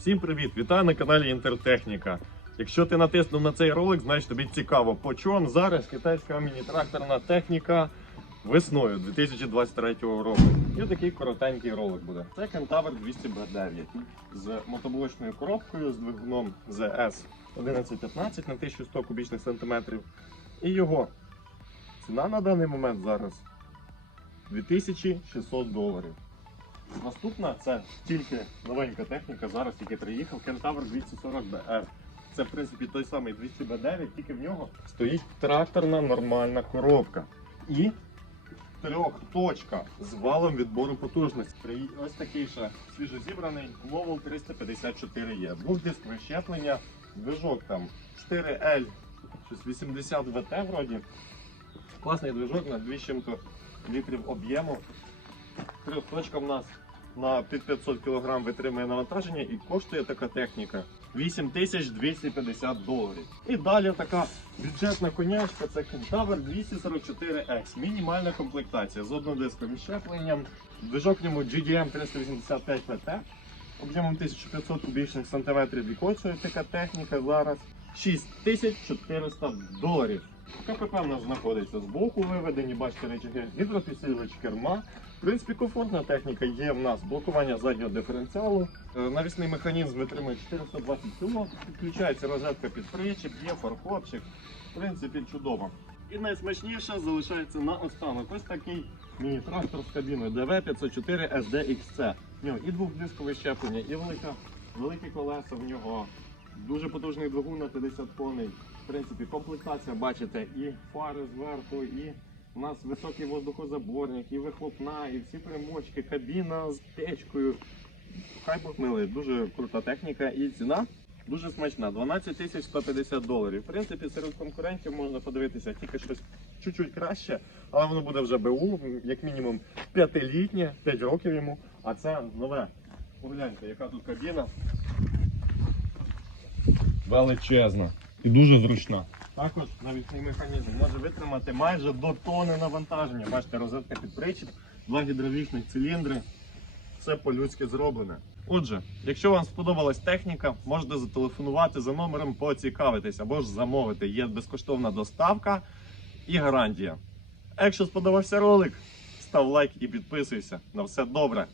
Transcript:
Всім привіт! Вітаю на каналі Інтертехніка. Якщо ти натиснув на цей ролик, значить тобі цікаво, по чому зараз китайська міні-тракторна техніка весною 2023 року. І такий коротенький ролик буде. Це Кентавр 200B9 з мотоблочною коробкою, з двигуном ZS 1115 на 1100 кубічних сантиметрів. І його ціна на даний момент зараз 2600 доларів. Наступна це тільки новенька техніка, зараз тільки приїхав Кентавр 240BR. Це в принципі той самий 200B9, тільки в нього стоїть тракторна нормальна коробка. І трьохточка з валом відбору потужності. Ось такий ще свіжозібраний Lowell 354 є. Двохдискове щеплення, движок там 4L, щось 80 ВТ вроді. Класний движок на 2 чим-то літрів об'єму. Трьохточка в нас на під 500 кг витримує навантаження і коштує така техніка 8250 доларів. І далі така бюджетна конячка це Кентавр 244X. Мінімальна комплектація з однодисковим щепленням. Движок в ньому GDM 385 ПТ об'ємом 1500 кубічних сантиметрів і коштує така техніка зараз 6400 доларів. КПП в нас знаходиться збоку виведені, бачите речаги, гідропідсилювач керма. В принципі, комфортна техніка є в нас блокування заднього диференціалу. Е, Навісний механізм витримує 420 кг. Підключається розетка під причіп, є фаркопчик. В принципі, чудово. І найсмачніше залишається на останок. Ось такий міні-трактор з кабіною DV504 SDXC. В нього і двохдискове щеплення, і велика, великі колеса в нього. Дуже потужний двигун на 50 коней. В принципі, комплектація, бачите, і фари зверху, і у нас високий воздухозаборник, і вихлопна, і всі примочки, кабіна з печкою. Хай Бог милий, дуже крута техніка і ціна дуже смачна. 12 тисяч 150 доларів. В принципі, серед конкурентів можна подивитися тільки щось чуть-чуть краще, але воно буде вже БУ, як мінімум п'ятилітнє, 5 років йому. А це нове. Погляньте, яка тут кабіна. Величезна і дуже зручна. Також навісний механізм може витримати майже до тони навантаження. Бачите, розетка під причіп, два гідравлічних циліндри. Все по-людськи зроблене. Отже, якщо вам сподобалась техніка, можете зателефонувати за номером, поцікавитись або ж замовити. Є безкоштовна доставка і гарантія. Якщо сподобався ролик, став лайк і підписуйся. На все добре!